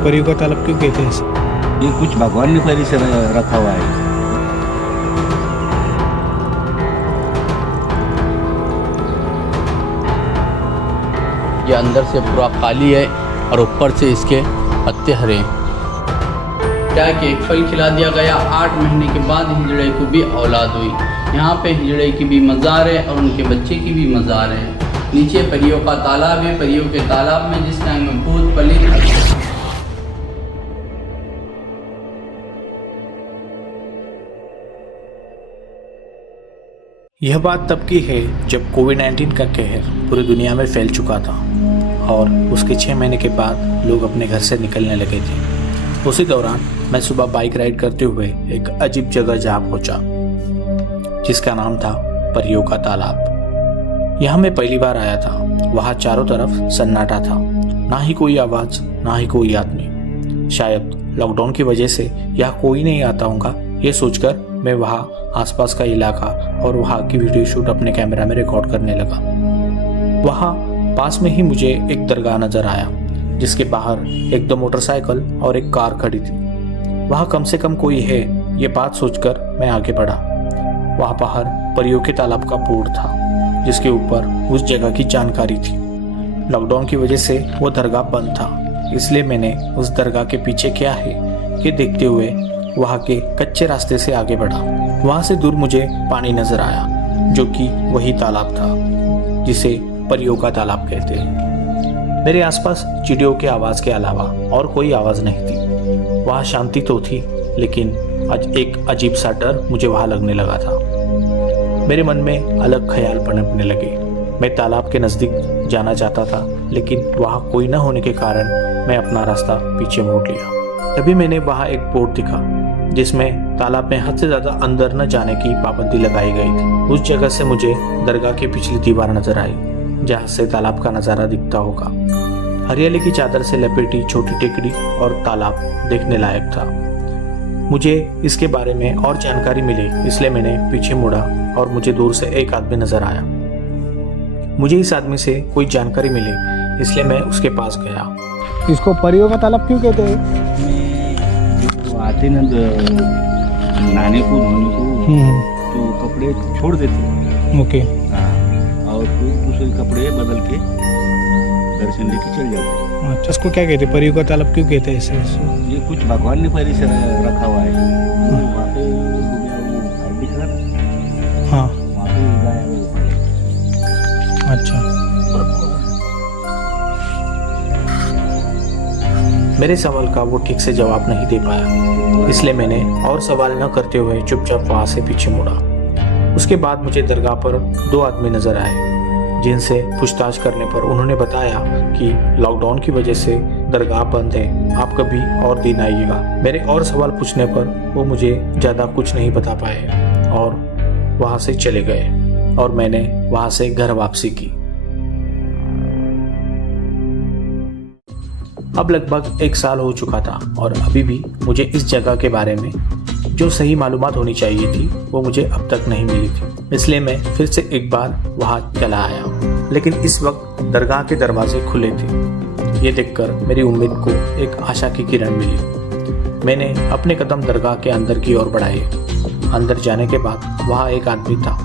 परियों का तालाब क्यों कहते हैं इसे? ये कुछ भगवान ने पहले से रखा हुआ है। ये अंदर से पूरा खाली है और ऊपर से इसके पत्ते हरे हैं। क्या कि एक फल खिला दिया गया, 8 महीने के बाद हिजड़े को भी औलाद हुई। यहाँ पे हिजड़े की भी मज़ार है और उनके बच्चे की भी मज़ार है। नीचे परियों का तालाब है। परियों के तालाब में जिस टाइम में भूत पलित यह बात तब की है जब कोविड-19 का कहर पूरी दुनिया में फैल चुका था और उसके 6 महीने के बाद लोग अपने घर से निकलने लगे थे। उसी दौरान मैं सुबह बाइक राइड करते हुए एक अजीब जगह जा पहुंचा जिसका नाम था परियों का तालाब। यहाँ मैं पहली बार आया था। वहाँ चारों तरफ सन्नाटा था, ना ही कोई आवाज़, ना ही कोई आदमी। शायद लॉकडाउन की वजह से यहाँ कोई नहीं आता होगा, ये सोचकर मैं वहाँ आसपास का इलाका और वहाँ की वीडियो शूट अपने कैमरा में रिकॉर्ड करने लगा। वहाँ पास में ही मुझे एक दरगाह नजर आया जिसके बाहर एक दो मोटरसाइकिल और एक कार खड़ी थी। वहाँ कम से कम कोई है, ये बात सोचकर मैं आगे बढ़ा। वहाँ बाहर परियों के तालाब का बोर्ड था जिसके ऊपर उस जगह की जानकारी थी। लॉकडाउन की वजह से वो दरगाह बंद था, इसलिए मैंने उस दरगाह के पीछे क्या है ये देखते हुए वहाँ के कच्चे रास्ते से आगे बढ़ा। वहाँ से दूर मुझे पानी नजर आया जो कि वही तालाब था जिसे परियों का तालाब कहते हैं। मेरे आसपास चिड़ियों के आवाज़ के अलावा और कोई आवाज़ नहीं थी। वहाँ शांति तो थी, लेकिन आज एक अजीब सा डर मुझे वहाँ लगने लगा था। मेरे मन में अलग ख्याल पनपने लगे। मैं तालाब के नज़दीक जाना चाहता था, लेकिन वहाँ कोई न होने के कारण मैं अपना रास्ता पीछे मोड़ लिया। तभी मैंने वहाँ एक बोर्ड दिखा जिसमें तालाब में हद से ज़्यादा अंदर न जाने की पाबंदी लगाई गई थी। उस जगह से मुझे दरगाह की पिछली दीवार नजर आई जहाँ से तालाब का नज़ारा दिखता होगा। हरियाली की चादर से लपेटी छोटी टेकड़ी और तालाब देखने लायक था। मुझे इसके बारे में और जानकारी मिली, इसलिए मैंने पीछे मुड़ा और मुझे दूर से एक आदमी नजर आया। मुझे इस आदमी से कोई जानकारी मिली, इसलिए मैं उसके पास गया। इसको परियों का तालाब क्यों कहते हैं? तो आते न नहाने को धोने को तो कपड़े छोड़ देते। ओके। हाँ, और फिर दूसरे कपड़े बदल के दर्शन लेके चल जाते। अच्छा, इसको क्या कहते हैं? परियों का तालाब क्यों कहते हैं इसे? ये कुछ भगवान ने पहले से रखा हुआ है। वहाँ पे दिख रहा ना? हाँ। वहाँ पे गाय है। अच्छा। मेरे सवाल का वो ठीक से जवाब नहीं दे पाया, इसलिए मैंने और सवाल न करते हुए चुपचाप वहाँ से पीछे मुड़ा। उसके बाद मुझे दरगाह पर 2 आदमी नजर आए जिनसे पूछताछ करने पर उन्होंने बताया कि लॉकडाउन की वजह से दरगाह बंद है, आप कभी और दिन आइएगा। मेरे और सवाल पूछने पर वो मुझे ज़्यादा कुछ नहीं बता पाए और वहाँ से चले गए और मैंने वहाँ से घर वापसी की। अब लगभग 1 साल हो चुका था और अभी भी मुझे इस जगह के बारे में जो सही मालूमात होनी चाहिए थी वो मुझे अब तक नहीं मिली थी। इसलिए मैं फिर से एक बार वहाँ चला आया, लेकिन इस वक्त दरगाह के दरवाजे खुले थे। ये देखकर मेरी उम्मीद को एक आशा की किरण मिली। मैंने अपने कदम दरगाह के अंदर की ओर बढ़ाए। अंदर जाने के बाद वहाँ एक आदमी था।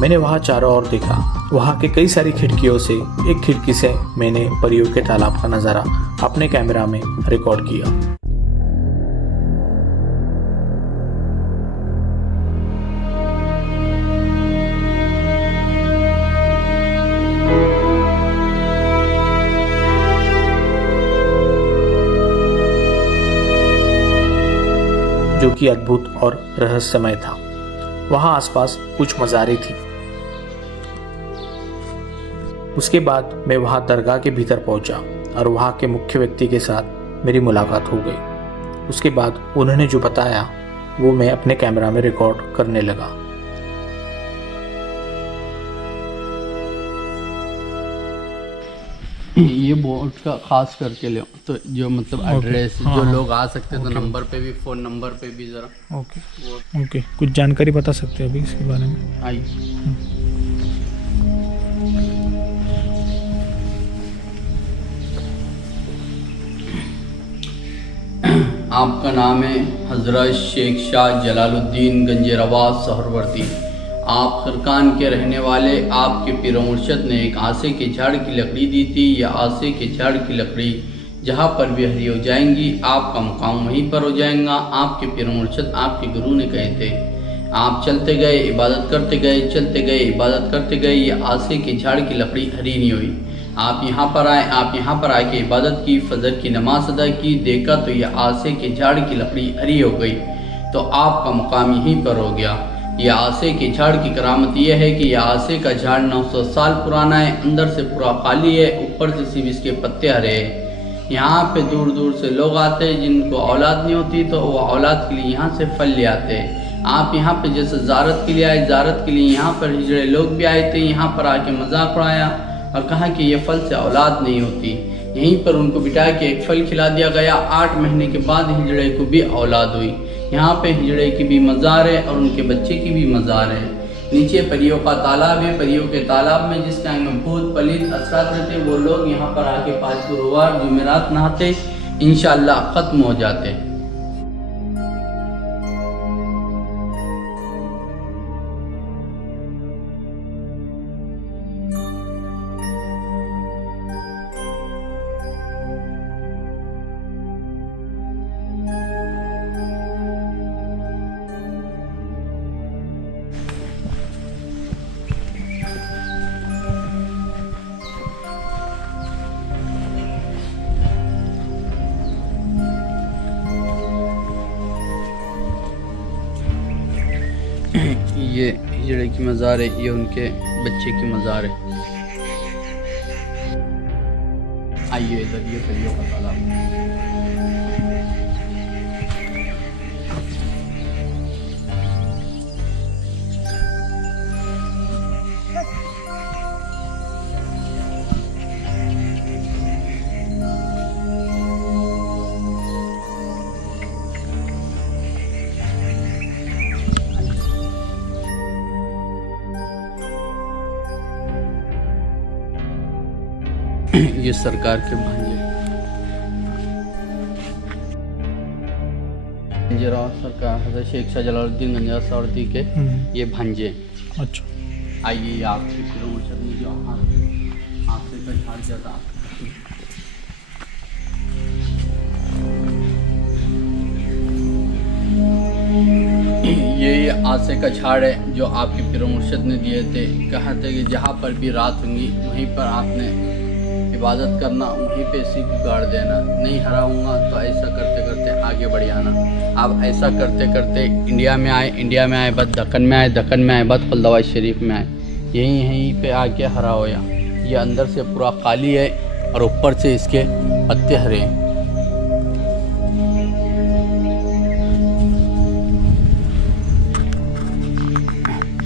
मैंने वहाँ चारों ओर देखा। वहाँ के कई सारी खिड़कियों से एक खिड़की से मैंने परियों के तालाब का नज़ारा अपने कैमरा में रिकॉर्ड किया। जो कि अद्भुत और रहस्यमय था। वहाँ आसपास कुछ मज़ारें थी। उसके बाद मैं वहाँ दरगाह के भीतर पहुँचा और वहाँ के मुख्य व्यक्ति के साथ मेरी मुलाकात हो गई। उसके बाद उन्होंने जो बताया वो मैं अपने कैमरा में रिकॉर्ड करने लगा। ये बोर्ड का खास करके ले तो जो मतलब एड्रेस हाँ, जो हाँ, लोग आ सकते हैं तो नंबर पे भी, फ़ोन नंबर पे भी ज़रा ओके। कुछ जानकारी बता सकते हैं अभी इसके बारे में? आई। आपका नाम है हज़रत शेख शाह जलालुद्दीन गंजेराबाद सहरवर्दी। आप खरकान के रहने वाले, आपके पीर मुर्शद ने एक आसे के झाड़ की लकड़ी दी थी। यह आसे के झाड़ की लकड़ी जहाँ पर भी हरी हो जाएंगी आपका मुकाम वहीं पर हो जाएगा। आपके पीर मुर्शद आपके गुरु ने कहे थे। आप चलते गए, इबादत करते गए, चलते गए, इबादत करते गए, ये आसे के झाड़ की लकड़ी हरी नहीं हुई। आप यहाँ पर आए, आप यहाँ पर आके इबादत की, फजर की नमाज अदा की, देखा तो ये आसे के झाड़ की लकड़ी हरी हो गई, तो आपका मुकाम यहीं पर हो गया। यह आसे के झाड़ की करामत यह है कि यह आसे का झाड़ 900 साल पुराना है, अंदर से पूरा खाली है, ऊपर से सिर्फ इसके पत्ते हरे हैं। यहाँ पे दूर दूर से लोग आते हैं जिनको औलाद नहीं होती, तो वो औलाद के लिए यहाँ से फल ले आते हैं। आप यहाँ पे जैसे ज़ारत के लिए आए, ज़ारत के लिए यहाँ पर हिजड़े लोग भी आए थे, यहाँ पर आके मजाक उड़ाया और कहा कि ये फल से औलाद नहीं होती। यहीं पर उनको बिठा के एक फल खिला दिया गया। 8 महीने के बाद हिजड़े को भी औलाद हुई। यहाँ पे हिजड़े की भी मज़ार है और उनके बच्चे की भी मज़ार है। नीचे परियों का तालाब है। परियों के तालाब में जिस टाइम में भूत पलित असरात रहते, वो लोग यहाँ पर आके 5 गुरुवार जुमेरात नहाते, इंशाअल्लाह ख़त्म हो जाते। ये हिजड़े की मज़ार है, ये उनके बच्चे की मज़ार है। आइए इधर, ये परियों का तालाब। ये सरकार के भांजे गंजेराव सरकार हज़रत शेख शाह जलालुद्दीन गंजेराव सहरवर्दी के ये भांजे। अच्छा, आइए आपके पीर मुर्शद ने जो हाथ से का झाड़ दिया था, ये आसे का झाड़ है जो आपके पीर मुर्शद ने दिए थे। कहा था कि जहाँ पर भी रात होंगी वहीं पर आपने इबादत करना, वहीं पे इसी को गाड़ देना। नहीं हराऊंगा तो ऐसा करते करते आगे बढ़ जाना। आप ऐसा करते करते इंडिया में आए, बस दक्कन में आए, बस फलदवा शरीफ में आए, यहीं पे आके हरा होया। ये अंदर से पूरा खाली है और ऊपर से इसके पत्ते हरे हैं।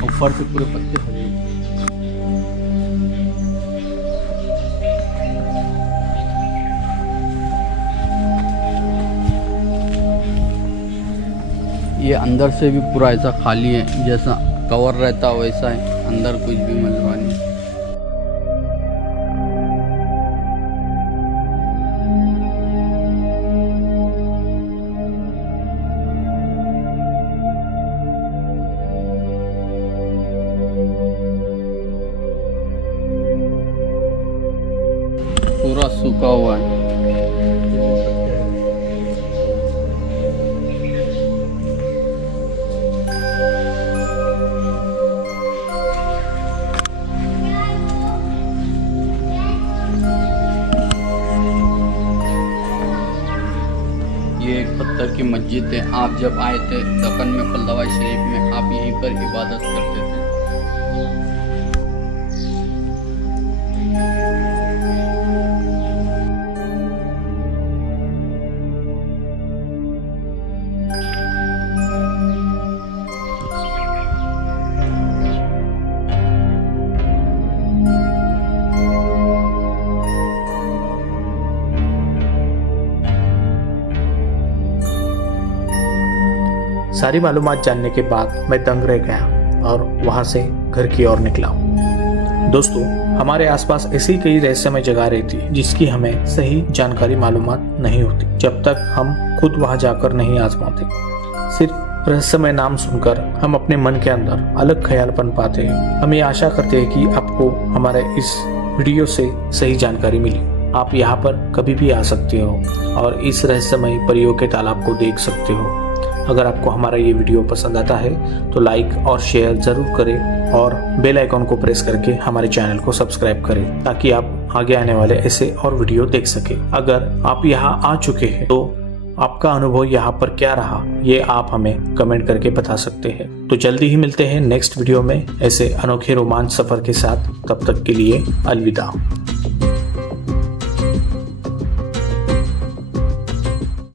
ऊपर से पूरे पत्ते हरे हैं। ये अंदर से भी पूरा ऐसा खाली है, जैसा कवर रहता वैसा है, अंदर कुछ भी मलबा नहीं। पूरा सूखा हुआ है। एक पत्थर की मस्जिद है। आप जब आए थे दक्कन में फलदवा शरीफ में, आप यहीं पर इबादत करते थे। सारी मालूमात जानने के बाद मैं दंग रह गया और वहाँ से घर की ओर निकला। दोस्तों, हमारे आसपास ऐसी कई रहस्यमय जगह रहती है जिसकी हमें सही जानकारी मालूमात नहीं होती जब तक हम खुद वहां जाकर नहीं आजमाते। सिर्फ रहस्यमय नाम सुनकर हम अपने मन के अंदर अलग ख्याल बन पाते हैं। हम ये आशा करते हैं कि आपको हमारे इस वीडियो से सही जानकारी मिली। आप यहाँ पर कभी भी आ सकते हो और इस रहस्यमय परियों के तालाब को देख सकते हो। अगर आपको हमारा ये वीडियो पसंद आता है तो लाइक और शेयर ज़रूर करें और बेल आइकॉन को प्रेस करके हमारे चैनल को सब्सक्राइब करें ताकि आप आगे आने वाले ऐसे और वीडियो देख सकें। अगर आप यहाँ आ चुके हैं तो आपका अनुभव यहाँ पर क्या रहा ये आप हमें कमेंट करके बता सकते हैं। तो जल्दी ही मिलते हैं नेक्स्ट वीडियो में ऐसे अनोखे रोमांच सफ़र के साथ। तब तक के लिए अलविदा।